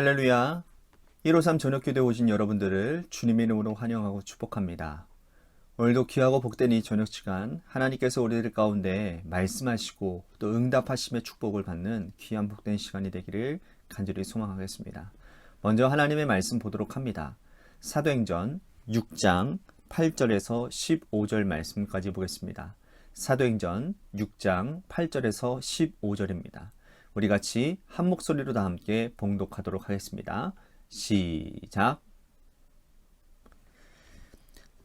할렐루야. 153 저녁기도에 오신 여러분들을 주님의 이름으로 환영하고 축복합니다. 오늘도 귀하고 복된 이 저녁 시간 하나님께서 우리들 가운데 말씀하시고 또 응답하심의 축복을 받는 귀한 복된 시간이 되기를 간절히 소망하겠습니다. 먼저 하나님의 말씀 보도록 합니다. 사도행전 6장 8절에서 15절 말씀까지 보겠습니다. 사도행전 6장 8절에서 15절입니다. 우리 같이 한 목소리로 다 함께 봉독하도록 하겠습니다. 시작.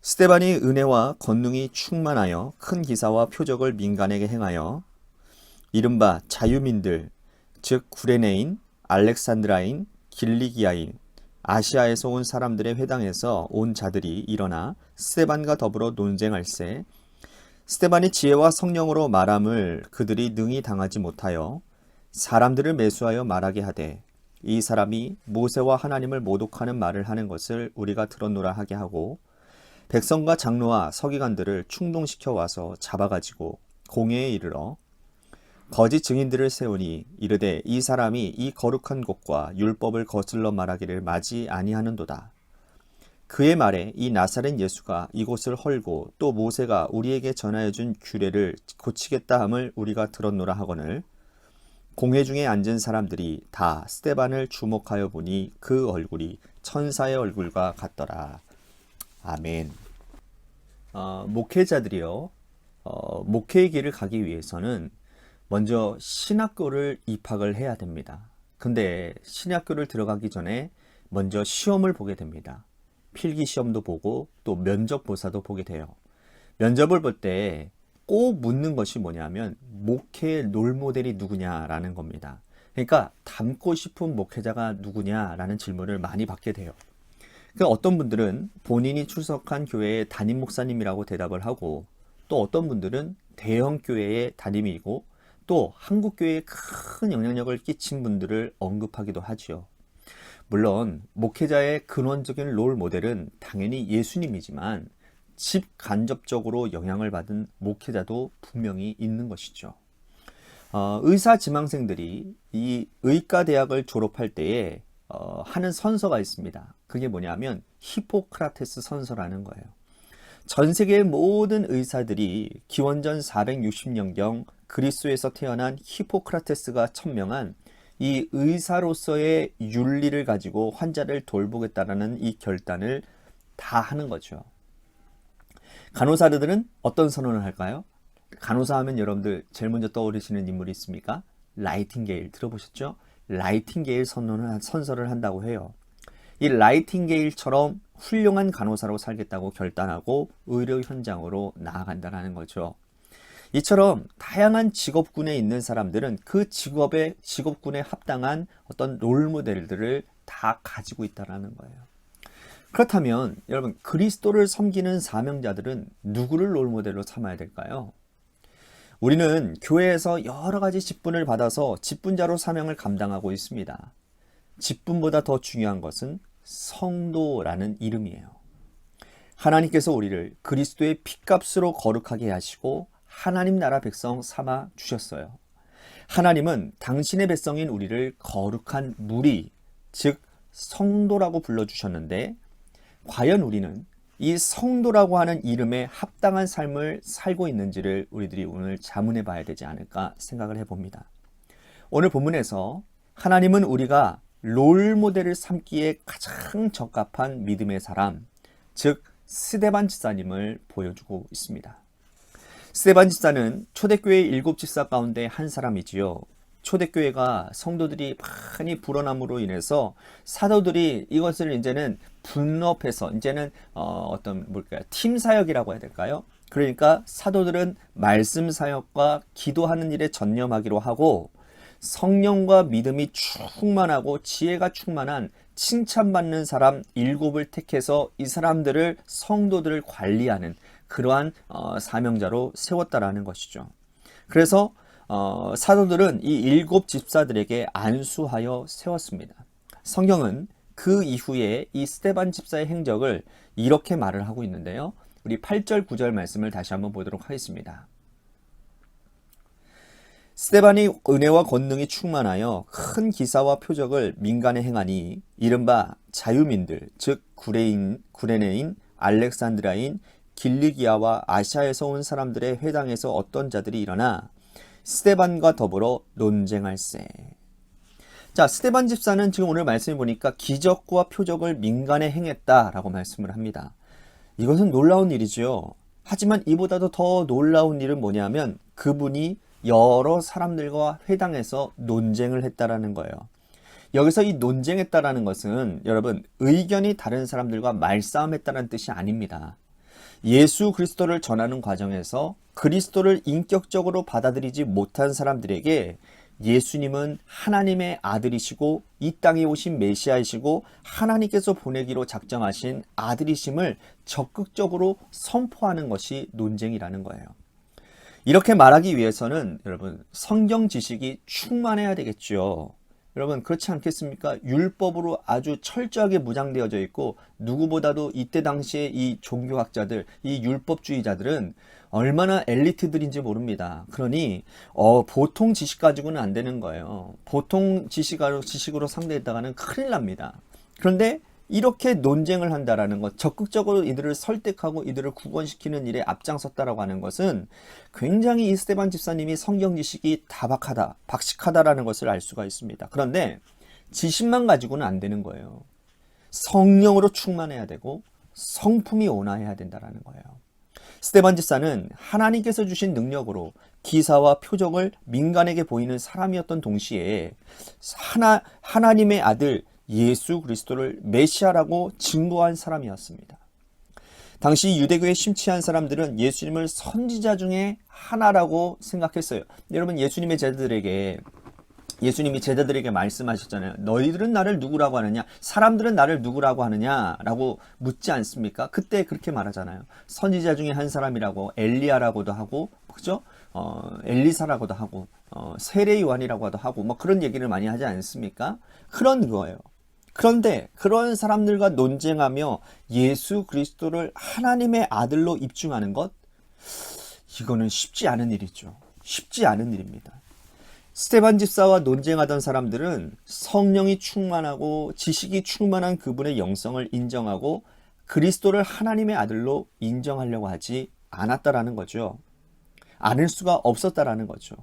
스데반이 은혜와 권능이 충만하여 큰 기사와 표적을 민간에게 행하여 이른바 자유민들 즉 구레네인, 알렉산드라인, 길리기아인, 아시아에서 온 사람들의 회당에서 온 자들이 일어나 스데반과 더불어 논쟁할세 스데반이 지혜와 성령으로 말함을 그들이 능히 당하지 못하여 사람들을 매수하여 말하게 하되 이 사람이 모세와 하나님을 모독하는 말을 하는 것을 우리가 들었노라 하게 하고 백성과 장로와 서기관들을 충동시켜 와서 잡아가지고 공회에 이르러 거짓 증인들을 세우니 이르되 이 사람이 이 거룩한 곳과 율법을 거슬러 말하기를 마지 아니하는도다. 그의 말에 이 나사렛 예수가 이곳을 헐고 또 모세가 우리에게 전하여 준 규례를 고치겠다 함을 우리가 들었노라 하거늘 공회 중에 앉은 사람들이 다 스데반을 주목하여 보니 그 얼굴이 천사의 얼굴과 같더라. 아멘. 목회자들이요. 목회의 길을 가기 위해서는 먼저 신학교를 입학을 해야 됩니다. 근데 신학교를 들어가기 전에 먼저 시험을 보게 됩니다. 필기시험도 보고 또 면접보사도 보게 돼요. 면접을 볼 때 꼭 묻는 것이 뭐냐면 목회의 롤모델이 누구냐라는 겁니다. 그러니까 닮고 싶은 목회자가 누구냐라는 질문을 많이 받게 돼요. 그러니까 어떤 분들은 본인이 출석한 교회의 담임 목사님이라고 대답을 하고 또 어떤 분들은 대형 교회의 담임이고 또 한국 교회에 큰 영향력을 끼친 분들을 언급하기도 하지요. 물론 목회자의 근원적인 롤 모델은 당연히 예수님이지만 직간접적으로 영향을 받은 목회자도 분명히 있는 것이죠. 의사 지망생들이 이 의과대학을 졸업할 때에 하는 선서가 있습니다. 그게 뭐냐면 히포크라테스 선서라는 거예요. 전 세계의 모든 의사들이 기원전 460년경 그리스에서 태어난 히포크라테스가 천명한 이 의사로서의 윤리를 가지고 환자를 돌보겠다라는 이 결단을 다 하는 거죠. 간호사들은 어떤 선언을 할까요? 간호사 하면 여러분들 제일 먼저 떠오르시는 인물이 있습니까? 라이팅게일 들어보셨죠? 라이팅게일 선서를 한다고 해요. 이 라이팅게일처럼 훌륭한 간호사로 살겠다고 결단하고 의료 현장으로 나아간다는 거죠. 이처럼 다양한 직업군에 있는 사람들은 그 직업군에 합당한 어떤 롤모델들을 다 가지고 있다는 거예요. 그렇다면 여러분 그리스도를 섬기는 사명자들은 누구를 롤모델로 삼아야 될까요? 우리는 교회에서 여러 가지 직분을 받아서 직분자로 사명을 감당하고 있습니다. 직분보다 더 중요한 것은 성도라는 이름이에요. 하나님께서 우리를 그리스도의 피값으로 거룩하게 하시고 하나님 나라 백성 삼아 주셨어요. 하나님은 당신의 백성인 우리를 거룩한 무리, 즉 성도라고 불러주셨는데 과연 우리는 이 성도라고 하는 이름에 합당한 삶을 살고 있는지를 우리들이 오늘 자문해 봐야 되지 않을까 생각을 해봅니다. 오늘 본문에서 하나님은 우리가 롤모델을 삼기에 가장 적합한 믿음의 사람, 즉 스데반 집사님을 보여주고 있습니다. 스데반 집사는 초대교회의 7 집사 가운데 한 사람이지요. 초대교회가 성도들이 많이 불어남으로 인해서 사도들이 이것을 이제는 분업해서 이제는 팀 사역이라고 해야 될까요? 그러니까 사도들은 말씀 사역과 기도하는 일에 전념하기로 하고 성령과 믿음이 충만하고 지혜가 충만한 칭찬받는 사람 7을 택해서 이 사람들을 성도들을 관리하는 그러한 사명자로 세웠다라는 것이죠. 그래서 사도들은 이 7 집사들에게 안수하여 세웠습니다. 성경은 그 이후에 이 스데반 집사의 행적을 이렇게 말을 하고 있는데요. 우리 8절 9절 말씀을 다시 한번 보도록 하겠습니다. 스데반이 은혜와 권능이 충만하여 큰 기사와 표적을 민간에 행하니 이른바 자유민들 즉 구레네인 알렉산드라인 길리기아와 아시아에서 온 사람들의 회당에서 어떤 자들이 일어나 스데반과 더불어 논쟁할세. 자, 스데반 집사는 지금 오늘 말씀해 보니까 기적과 표적을 민간에 행했다라고 말씀을 합니다. 이것은 놀라운 일이죠. 하지만 이보다도 더 놀라운 일은 뭐냐면 그분이 여러 사람들과 회당에서 논쟁을 했다라는 거예요. 여기서 이 논쟁했다라는 것은 여러분 의견이 다른 사람들과 말싸움했다는 뜻이 아닙니다. 예수 그리스도를 전하는 과정에서 그리스도를 인격적으로 받아들이지 못한 사람들에게 예수님은 하나님의 아들이시고 이 땅에 오신 메시아이시고 하나님께서 보내기로 작정하신 아들이심을 적극적으로 선포하는 것이 논쟁이라는 거예요. 이렇게 말하기 위해서는 여러분 성경 지식이 충만해야 되겠죠. 여러분 그렇지 않겠습니까? 율법으로 아주 철저하게 무장되어져 있고 누구보다도 이때 당시에 이 종교학자들, 이 율법주의자들은 얼마나 엘리트들인지 모릅니다. 그러니 보통 지식 가지고는 안 되는 거예요. 보통 지식으로 상대했다가는 큰일 납니다. 그런데 이렇게 논쟁을 한다라는 것, 적극적으로 이들을 설득하고 이들을 구원시키는 일에 앞장섰다라고 하는 것은 굉장히 이 스데반 집사님이 성경 지식이 다박하다, 박식하다라는 것을 알 수가 있습니다. 그런데 지식만 가지고는 안 되는 거예요. 성령으로 충만해야 되고 성품이 온화해야 된다라는 거예요. 스데반 집사는 하나님께서 주신 능력으로 기사와 표적을 민간에게 보이는 사람이었던 동시에 하나님의 아들 예수 그리스도를 메시아라고 증거한 사람이었습니다. 당시 유대교에 심취한 사람들은 예수님을 선지자 중에 하나라고 생각했어요. 여러분 예수님이 제자들에게 말씀하셨잖아요. 너희들은 나를 누구라고 하느냐? 사람들은 나를 누구라고 하느냐? 라고 묻지 않습니까? 그때 그렇게 말하잖아요. 선지자 중에 한 사람이라고 엘리야라고도 하고 그죠? 엘리사라고도 하고 세례 요한이라고도 하고 뭐 그런 얘기를 많이 하지 않습니까? 그런 거예요. 그런데 그런 사람들과 논쟁하며 예수 그리스도를 하나님의 아들로 입증하는 것, 이거는 쉽지 않은 일이죠. 쉽지 않은 일입니다. 스데반 집사와 논쟁하던 사람들은 성령이 충만하고 지식이 충만한 그분의 영성을 인정하고 그리스도를 하나님의 아들로 인정하려고 하지 않았다라는 거죠. 않을 수가 없었다라는 거죠.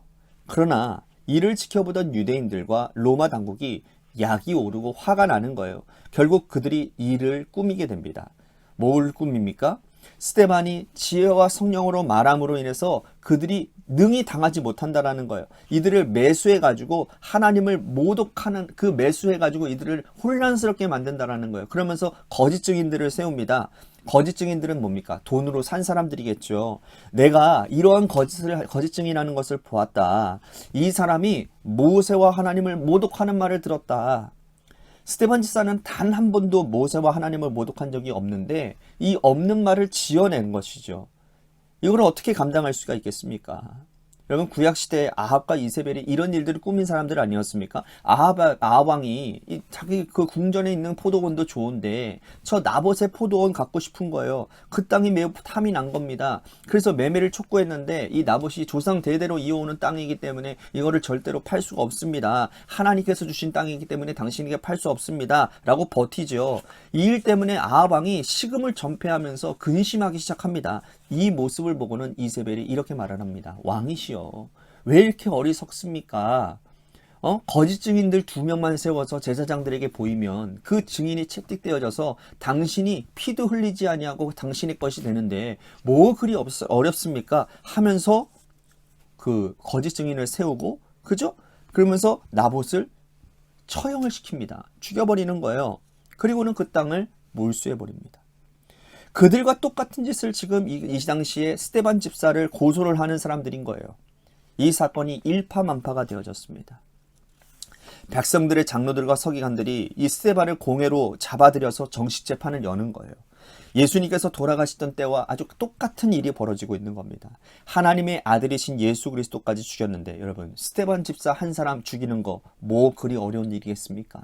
그러나 이를 지켜보던 유대인들과 로마 당국이 약이 오르고 화가 나는 거예요. 결국 그들이 이를 꾸미게 됩니다. 뭘 꾸밉니까? 스데반이 지혜와 성령으로 말함으로 인해서 그들이 능히 당하지 못한다라는 거예요. 이들을 매수해가지고 하나님을 모독하는 그 매수해가지고 이들을 혼란스럽게 만든다라는 거예요. 그러면서 거짓 증인들을 세웁니다. 거짓 증인들은 뭡니까? 돈으로 산 사람들이겠죠. 내가 이러한 거짓 증인하는 것을 보았다. 이 사람이 모세와 하나님을 모독하는 말을 들었다. 스데반 집사는 단 한 번도 모세와 하나님을 모독한 적이 없는데 이 없는 말을 지어낸 것이죠. 이걸 어떻게 감당할 수가 있겠습니까? 여러분 구약시대에 아합과 이세벨이 이런 일들을 꾸민 사람들 아니었습니까? 아합 왕이 자기 그 궁전에 있는 포도원도 좋은데 저 나봇의 포도원 갖고 싶은 거예요. 그 땅이 매우 탐이 난 겁니다. 그래서 매매를 촉구했는데 이 나봇이 조상 대대로 이어오는 땅이기 때문에 이거를 절대로 팔 수가 없습니다. 하나님께서 주신 땅이기 때문에 당신에게 팔 수 없습니다. 라고 버티죠. 이 일 때문에 아합 왕이 식음을 전폐하면서 근심하기 시작합니다. 이 모습을 보고는 이세벨이 이렇게 말을 합니다. 왕이시여, 왜 이렇게 어리석습니까? 거짓 증인들 2명만 세워서 제사장들에게 보이면 그 증인이 채찍되어져서 당신이 피도 흘리지 아니하고 당신의 것이 되는데 뭐 그리 어렵습니까? 하면서 그 거짓 증인을 세우고 그죠? 그러면서 나봇을 처형을 시킵니다. 죽여버리는 거예요. 그리고는 그 땅을 몰수해버립니다. 그들과 똑같은 짓을 지금 이 당시에 스데반 집사를 고소를 하는 사람들인 거예요. 이 사건이 일파만파가 되어졌습니다. 백성들의 장로들과 서기관들이 이 스데반을 공회로 잡아들여서 정식 재판을 여는 거예요. 예수님께서 돌아가시던 때와 아주 똑같은 일이 벌어지고 있는 겁니다. 하나님의 아들이신 예수 그리스도까지 죽였는데 여러분 스데반 집사 한 사람 죽이는 거 뭐 그리 어려운 일이겠습니까?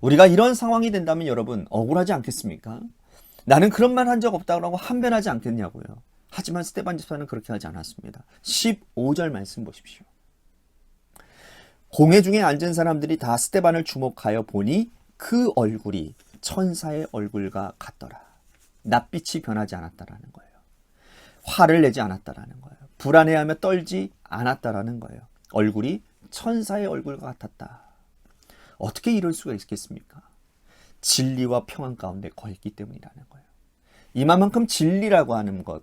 우리가 이런 상황이 된다면 여러분 억울하지 않겠습니까? 나는 그런 말 한 적 없다고 항변하지 않겠냐고요. 하지만 스데반 집사는 그렇게 하지 않았습니다. 15절 말씀 보십시오. 공회 중에 앉은 사람들이 다 스데반을 주목하여 보니 그 얼굴이 천사의 얼굴과 같더라. 낯빛이 변하지 않았다라는 거예요. 화를 내지 않았다라는 거예요. 불안해하며 떨지 않았다라는 거예요. 얼굴이 천사의 얼굴과 같았다. 어떻게 이럴 수가 있겠습니까? 진리와 평안 가운데 거했기 때문이라는 거예요. 이만큼 진리라고 하는 것,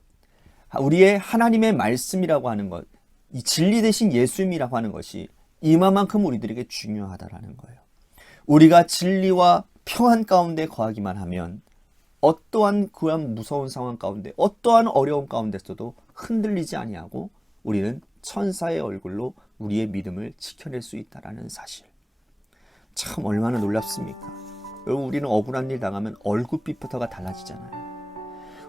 우리의 하나님의 말씀이라고 하는 것, 이 진리 대신 예수님이라고 하는 것이 이만큼 우리들에게 중요하다라는 거예요. 우리가 진리와 평안 가운데 거하기만 하면 어떠한 그한 무서운 상황 가운데, 어떠한 어려움 가운데서도 흔들리지 아니하고 우리는 천사의 얼굴로 우리의 믿음을 지켜낼 수 있다라는 사실. 참 얼마나 놀랍습니까? 여러분, 우리는 억울한 일 당하면 얼굴빛부터가 달라지잖아요.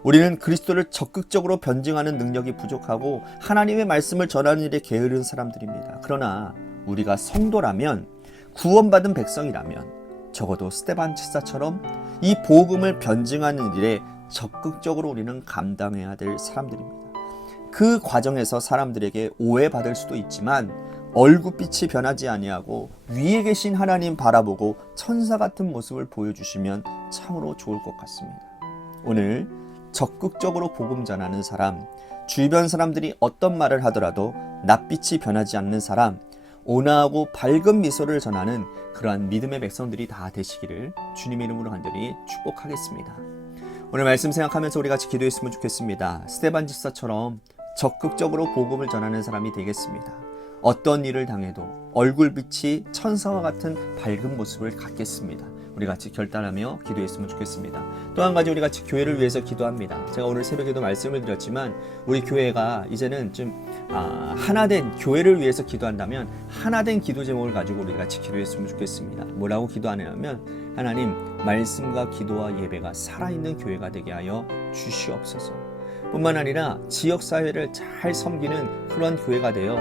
우리는 그리스도를 적극적으로 변증하는 능력이 부족하고 하나님의 말씀을 전하는 일에 게으른 사람들입니다. 그러나 우리가 성도라면, 구원받은 백성이라면 적어도 스데반 집사처럼 이 복음을 변증하는 일에 적극적으로 우리는 감당해야 될 사람들입니다. 그 과정에서 사람들에게 오해받을 수도 있지만 얼굴빛이 변하지 아니하고 위에 계신 하나님 바라보고 천사 같은 모습을 보여주시면 참으로 좋을 것 같습니다. 오늘 적극적으로 복음 전하는 사람, 주변 사람들이 어떤 말을 하더라도 낯빛이 변하지 않는 사람, 온화하고 밝은 미소를 전하는 그러한 믿음의 백성들이 다 되시기를 주님의 이름으로 간절히 축복하겠습니다. 오늘 말씀 생각하면서 우리 같이 기도했으면 좋겠습니다. 스데반 집사처럼 적극적으로 복음을 전하는 사람이 되겠습니다. 어떤 일을 당해도 얼굴빛이 천사와 같은 밝은 모습을 갖겠습니다. 우리 같이 결단하며 기도했으면 좋겠습니다. 또 한 가지 우리 같이 교회를 위해서 기도합니다. 제가 오늘 새벽에도 말씀을 드렸지만 우리 교회가 이제는 좀 하나된 교회를 위해서 기도한다면 하나된 기도 제목을 가지고 우리 같이 기도했으면 좋겠습니다. 뭐라고 기도하냐면 하나님, 말씀과 기도와 예배가 살아있는 교회가 되게 하여 주시옵소서. 뿐만 아니라 지역사회를 잘 섬기는 그런 교회가 되어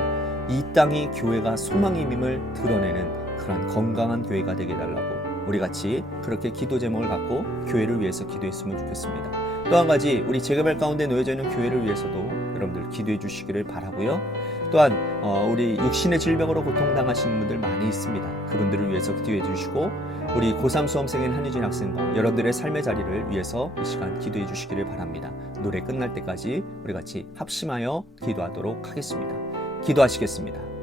이 땅이 교회가 소망임을 드러내는 그런 건강한 교회가 되게 해달라고 우리 같이 그렇게 기도 제목을 갖고 교회를 위해서 기도했으면 좋겠습니다. 또 한 가지 우리 재개발 가운데 놓여져 있는 교회를 위해서도 여러분들 기도해 주시기를 바라고요. 또한 우리 육신의 질병으로 고통당하시는 분들 많이 있습니다. 그분들을 위해서 기도해 주시고 우리 고3 수험생인 한유진 학생과 여러분들의 삶의 자리를 위해서 이 시간 기도해 주시기를 바랍니다. 노래 끝날 때까지 우리 같이 합심하여 기도하도록 하겠습니다. 기도하시겠습니다.